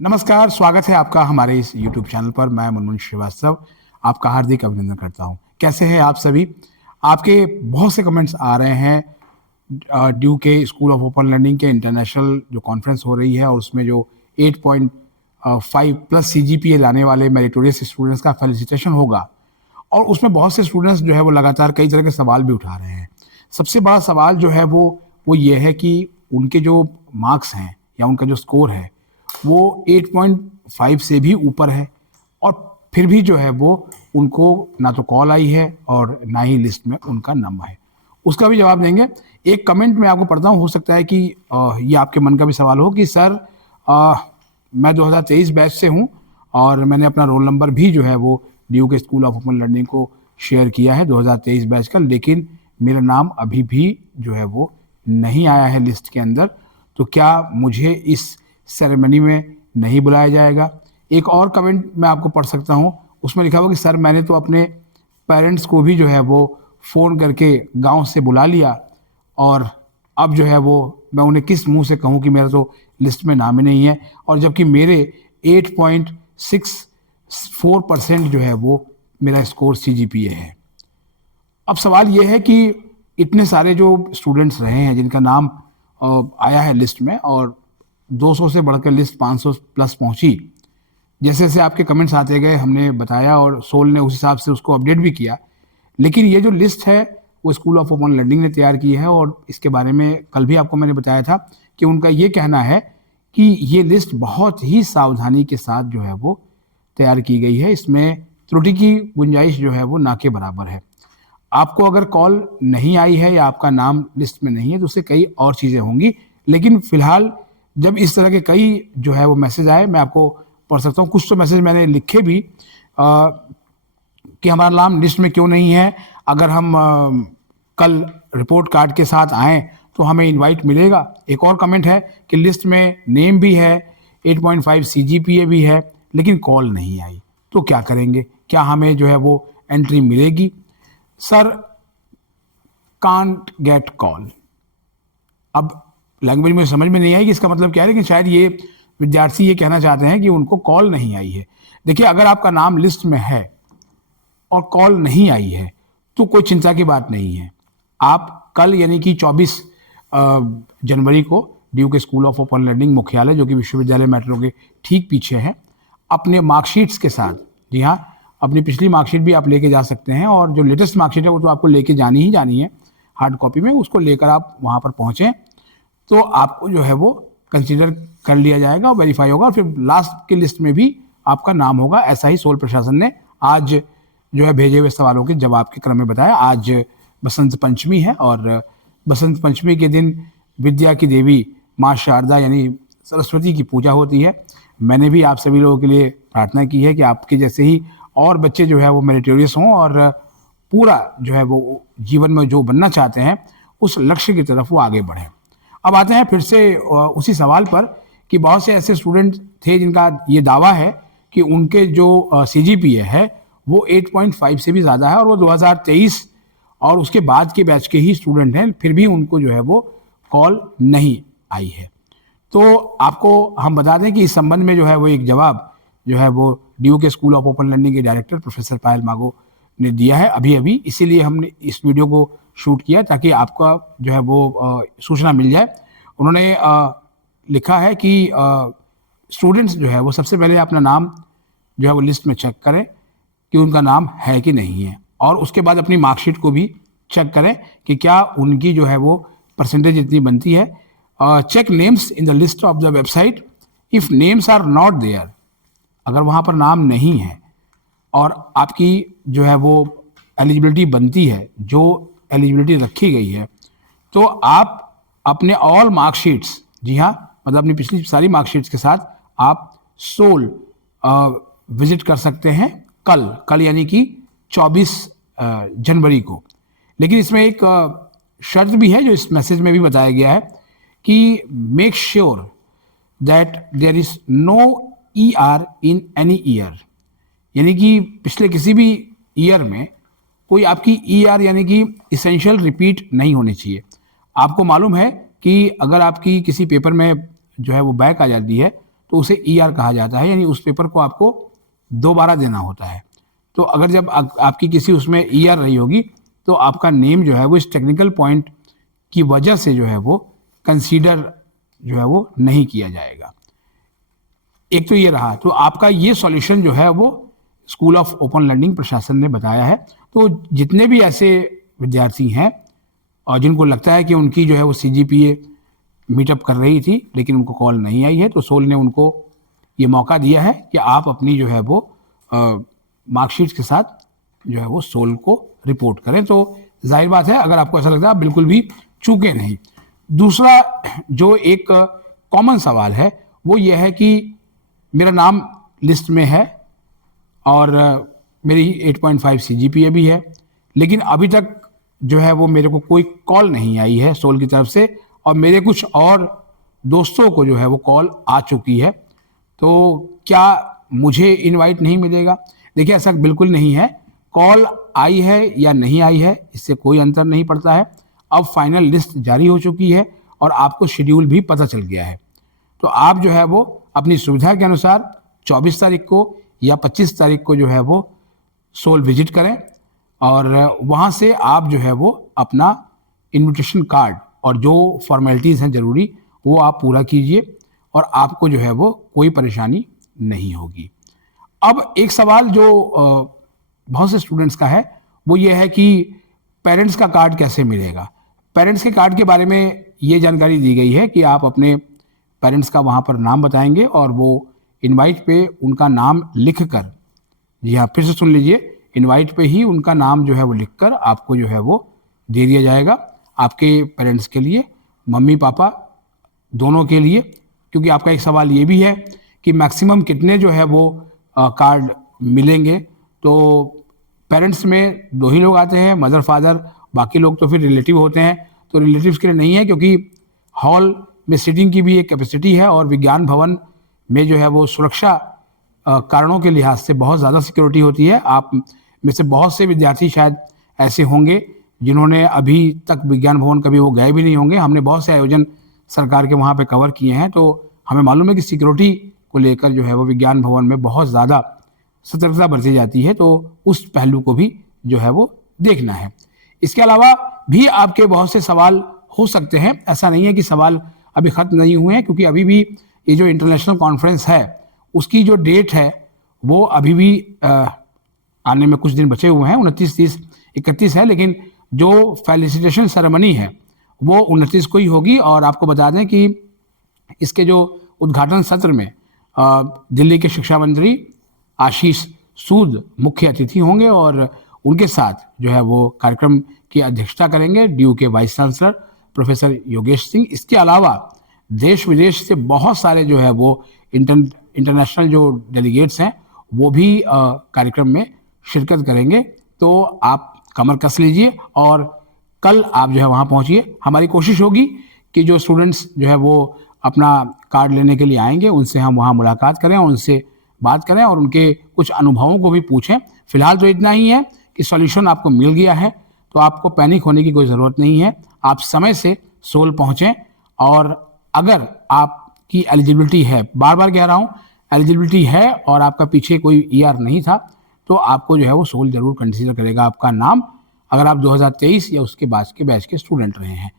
नमस्कार, स्वागत है आपका हमारे इस YouTube चैनल पर। मैं मुनमुन श्रीवास्तव आपका हार्दिक अभिनंदन करता हूं। कैसे हैं आप सभी? आपके बहुत से कमेंट्स आ रहे हैं ड्यू के स्कूल ऑफ ओपन लर्निंग के इंटरनेशनल जो कॉन्फ्रेंस हो रही है और उसमें जो 8.5 प्लस CGPA लाने वाले मेरिटोरियस स्टूडेंट्स का फेलिसिटेशन होगा। और उसमें बहुत से स्टूडेंट्स जो है वो लगातार कई तरह के सवाल भी उठा रहे हैं। सबसे बड़ा सवाल जो है वो ये है कि उनके जो मार्क्स हैं या उनका जो स्कोर है वो 8.5 से भी ऊपर है और फिर भी जो है वो उनको ना तो कॉल आई है और ना ही लिस्ट में उनका नाम है। उसका भी जवाब देंगे। एक कमेंट मैं आपको पढ़ता हूँ, हो सकता है कि ये आपके मन का भी सवाल हो कि सर मैं 2023 बैच से हूँ और मैंने अपना रोल नंबर भी जो है वो ड्यू के स्कूल ऑफ ओपन लर्निंग को शेयर किया है 2023 बैच का, लेकिन मेरा नाम अभी भी जो है वो नहीं आया है लिस्ट के अंदर। तो क्या मुझे इस सेरेमनी में नहीं बुलाया जाएगा? एक और कमेंट मैं आपको पढ़ सकता हूँ, उसमें लिखा हुआ कि सर मैंने तो अपने पेरेंट्स को भी जो है वो फ़ोन करके गांव से बुला लिया और अब जो है वो मैं उन्हें किस मुंह से कहूँ कि मेरा तो लिस्ट में नाम ही नहीं है, और जबकि मेरे 8.64% जो है वो मेरा स्कोर CGPA है। अब सवाल ये है कि इतने सारे जो स्टूडेंट्स रहे हैं जिनका नाम आया है लिस्ट में और 200 से बढ़कर लिस्ट 500 प्लस पहुंची, जैसे जैसे आपके कमेंट्स आते गए हमने बताया और सोल ने उस हिसाब से उसको अपडेट भी किया। लेकिन ये जो लिस्ट है वो स्कूल ऑफ ओपन लर्निंग ने तैयार की है और इसके बारे में कल भी आपको मैंने बताया था कि उनका ये कहना है कि ये लिस्ट बहुत ही सावधानी के साथ जो है वो तैयार की गई है। इसमें त्रुटि की गुंजाइश जो है वो ना के बराबर है। आपको अगर कॉल नहीं आई है या आपका नाम लिस्ट में नहीं है तो उससे कई और चीज़ें होंगी, लेकिन फिलहाल जब इस तरह के कई जो है वो मैसेज आए, मैं आपको पढ़ सकता हूँ। कुछ तो मैसेज मैंने लिखे भी कि हमारा नाम लिस्ट में क्यों नहीं है, अगर हम कल रिपोर्ट कार्ड के साथ आएँ तो हमें इनवाइट मिलेगा। एक और कमेंट है कि लिस्ट में नेम भी है, 8.5 CGPA भी है, लेकिन कॉल नहीं आई, तो क्या करेंगे? क्या हमें जो है वो एंट्री मिलेगी? Sir can't get call. अब लैंग्वेज में समझ में नहीं आई कि इसका मतलब क्या है, लेकिन शायद ये विद्यार्थी ये कहना चाहते हैं कि उनको कॉल नहीं आई है। देखिए, अगर आपका नाम लिस्ट में है और कॉल नहीं आई है तो कोई चिंता की बात नहीं है। आप कल यानी कि 24 जनवरी को ड्यू के स्कूल ऑफ ओपन लर्निंग मुख्यालय, जो कि विश्वविद्यालय मेट्रो के ठीक पीछे है, अपने मार्कशीट्स के साथ, जी हाँ, अपनी पिछली मार्कशीट भी आप लेके जा सकते हैं और जो लेटेस्ट मार्कशीट है वो तो आपको लेके जानी ही जानी है हार्ड कॉपी में। उसको लेकर आप वहाँ पर पहुँचें तो आपको जो है वो कंसीडर कर लिया जाएगा, वेरीफाई होगा और फिर लास्ट की लिस्ट में भी आपका नाम होगा। ऐसा ही सोल प्रशासन ने आज जो है भेजे हुए सवालों के जवाब के क्रम में बताया। आज बसंत पंचमी है और बसंत पंचमी के दिन विद्या की देवी माँ शारदा यानी सरस्वती की पूजा होती है। मैंने भी आप सभी लोगों के लिए प्रार्थना की है कि आपके जैसे ही और बच्चे जो है वो मेरिटोरियस हों और पूरा जो है वो जीवन में जो बनना चाहते हैं उस लक्ष्य की तरफ वो आगे बढ़ें। अब आते हैं फिर से उसी सवाल पर कि बहुत से ऐसे स्टूडेंट थे जिनका ये दावा है कि उनके जो CGPA है वो 8.5 से भी ज़्यादा है और वो 2023 और उसके बाद के बैच के ही स्टूडेंट हैं, फिर भी उनको जो है वो कॉल नहीं आई है। तो आपको हम बता दें कि इस संबंध में जो है वो एक जवाब जो है वो ड्यू के स्कूल ऑफ ओपन लर्निंग के डायरेक्टर प्रोफेसर पायल मागो ने दिया है अभी, इसीलिए हमने इस वीडियो को शूट किया ताकि आपका जो है वो सूचना मिल जाए। उन्होंने लिखा है कि स्टूडेंट्स जो है वो सबसे पहले अपना नाम जो है वो लिस्ट में चेक करें कि उनका नाम है कि नहीं है, और उसके बाद अपनी मार्कशीट को भी चेक करें कि क्या उनकी जो है वो परसेंटेज इतनी बनती है। Check names in the list of the website if names are not there. अगर वहाँ पर नाम नहीं है और आपकी जो है वो एलिजिबिलिटी बनती है, जो एलिजिबिलिटी रखी गई है, तो आप अपने ऑल मार्कशीट्स, जी हाँ, मतलब अपनी पिछली सारी मार्कशीट्स के साथ आप सोल विजिट कर सकते हैं कल यानी कि 24 जनवरी को। लेकिन इसमें एक शर्त भी है जो इस मैसेज में भी बताया गया है कि make sure that there is no ER in any year, यानी कि पिछले किसी भी ईयर में कोई आपकी ER यानी कि इसेंशियल रिपीट नहीं होनी चाहिए। आपको मालूम है कि अगर आपकी किसी पेपर में जो है वो बैक आ जाती है तो उसे ER कहा जाता है, यानी उस पेपर को आपको दोबारा देना होता है। तो अगर जब आपकी किसी उसमें ER रही होगी तो आपका नेम जो है वो इस टेक्निकल पॉइंट की वजह से जो है वो कंसीडर जो है वो नहीं किया जाएगा। एक तो ये रहा, तो आपका ये सॉल्यूशन जो है वो स्कूल ऑफ ओपन लर्निंग प्रशासन ने बताया है। तो जितने भी ऐसे विद्यार्थी हैं और जिनको लगता है कि उनकी जो है वो CGPA मीटअप कर रही थी लेकिन उनको कॉल नहीं आई है, तो सोल ने उनको ये मौका दिया है कि आप अपनी जो है वो मार्कशीट के साथ जो है वो सोल को रिपोर्ट करें। तो जाहिर बात है, अगर आपको ऐसा लगता है, आप बिल्कुल भी चूके नहीं। दूसरा जो एक कॉमन सवाल है वो ये है कि मेरा नाम लिस्ट में है और मेरी 8.5 CGPA भी है, लेकिन अभी तक जो है वो मेरे को कोई कॉल नहीं आई है सोल की तरफ से, और मेरे कुछ और दोस्तों को जो है वो कॉल आ चुकी है। तो क्या मुझे इनवाइट नहीं मिलेगा? देखिए, ऐसा बिल्कुल नहीं है। कॉल आई है या नहीं आई है इससे कोई अंतर नहीं पड़ता है। अब फाइनल लिस्ट जारी हो चुकी है और आपको शेड्यूल भी पता चल गया है। तो आप जो है वो अपनी सुविधा के अनुसार 24 तारीख को या 25 तारीख को जो है वो सोल विजिट करें और वहाँ से आप जो है वो अपना इन्विटेशन कार्ड और जो फॉर्मेलिटीज़ हैं ज़रूरी वो आप पूरा कीजिए और आपको जो है वो कोई परेशानी नहीं होगी। अब एक सवाल जो बहुत से स्टूडेंट्स का है वो ये है कि पेरेंट्स का कार्ड कैसे मिलेगा। पेरेंट्स के कार्ड के बारे में ये जानकारी दी गई है कि आप अपने पेरेंट्स का वहाँ पर नाम बताएंगे और वो इनवाइट पे उनका नाम लिख कर, जी हाँ फिर से सुन लीजिए, इनवाइट पे ही उनका नाम जो है वो लिख कर आपको जो है वो दे दिया जाएगा आपके पेरेंट्स के लिए, मम्मी पापा दोनों के लिए। क्योंकि आपका एक सवाल ये भी है कि मैक्सिमम कितने जो है वो कार्ड मिलेंगे। तो पेरेंट्स में 2 ही लोग आते हैं, मदर फादर, बाकी लोग तो फिर रिलेटिव होते हैं। तो रिलेटिव्स के लिए नहीं है, क्योंकि हॉल में सीटिंग की भी एक कैपेसिटी है और विज्ञान भवन में जो है वो सुरक्षा कारणों के लिहाज से बहुत ज़्यादा सिक्योरिटी होती है। आप में से बहुत से विद्यार्थी शायद ऐसे होंगे जिन्होंने अभी तक विज्ञान भवन कभी वो गए भी नहीं होंगे। हमने बहुत से आयोजन सरकार के वहाँ पे कवर किए हैं, तो हमें मालूम है कि सिक्योरिटी को लेकर जो है वो विज्ञान भवन में बहुत ज़्यादा सतर्कता बरती जाती है। तो उस पहलू को भी जो है वो देखना है। इसके अलावा भी आपके बहुत से सवाल हो सकते हैं। ऐसा नहीं है कि सवाल अभी ख़त्म नहीं हुए हैं, क्योंकि अभी भी ये जो इंटरनेशनल कॉन्फ्रेंस है उसकी जो डेट है वो अभी भी आने में कुछ दिन बचे हुए हैं। 29, 30, 31 है, लेकिन जो फेलिसिटेशन सेरेमनी है वो 29 को ही होगी। और आपको बता दें कि इसके जो उद्घाटन सत्र में दिल्ली के शिक्षा मंत्री आशीष सूद मुख्य अतिथि होंगे और उनके साथ जो है वो कार्यक्रम की अध्यक्षता करेंगे DU के vice chancellor professor Yogesh Singh. इसके अलावा देश विदेश से बहुत सारे जो है वो इंटरनेशनल जो डेलीगेट्स हैं वो भी कार्यक्रम में शिरकत करेंगे। तो आप कमर कस लीजिए और कल आप जो है वहाँ पहुँचिए। हमारी कोशिश होगी कि जो स्टूडेंट्स जो है वो अपना कार्ड लेने के लिए आएंगे उनसे हम वहाँ मुलाकात करें, उनसे बात करें और उनके कुछ अनुभवों को भी पूछें। फिलहाल तो इतना ही है कि सॉल्यूशन आपको मिल गया है, तो आपको पैनिक होने की कोई ज़रूरत नहीं है। आप समय से सोल पहुँचें और अगर आपकी एलिजिबिलिटी है, बार बार कह रहा हूँ, एलिजिबिलिटी है और आपका पीछे कोई ER नहीं था, तो आपको जो है वो सोल ज़रूर कंसिडर करेगा आपका नाम, अगर आप 2023 या उसके बाद के बैच के स्टूडेंट रहे हैं।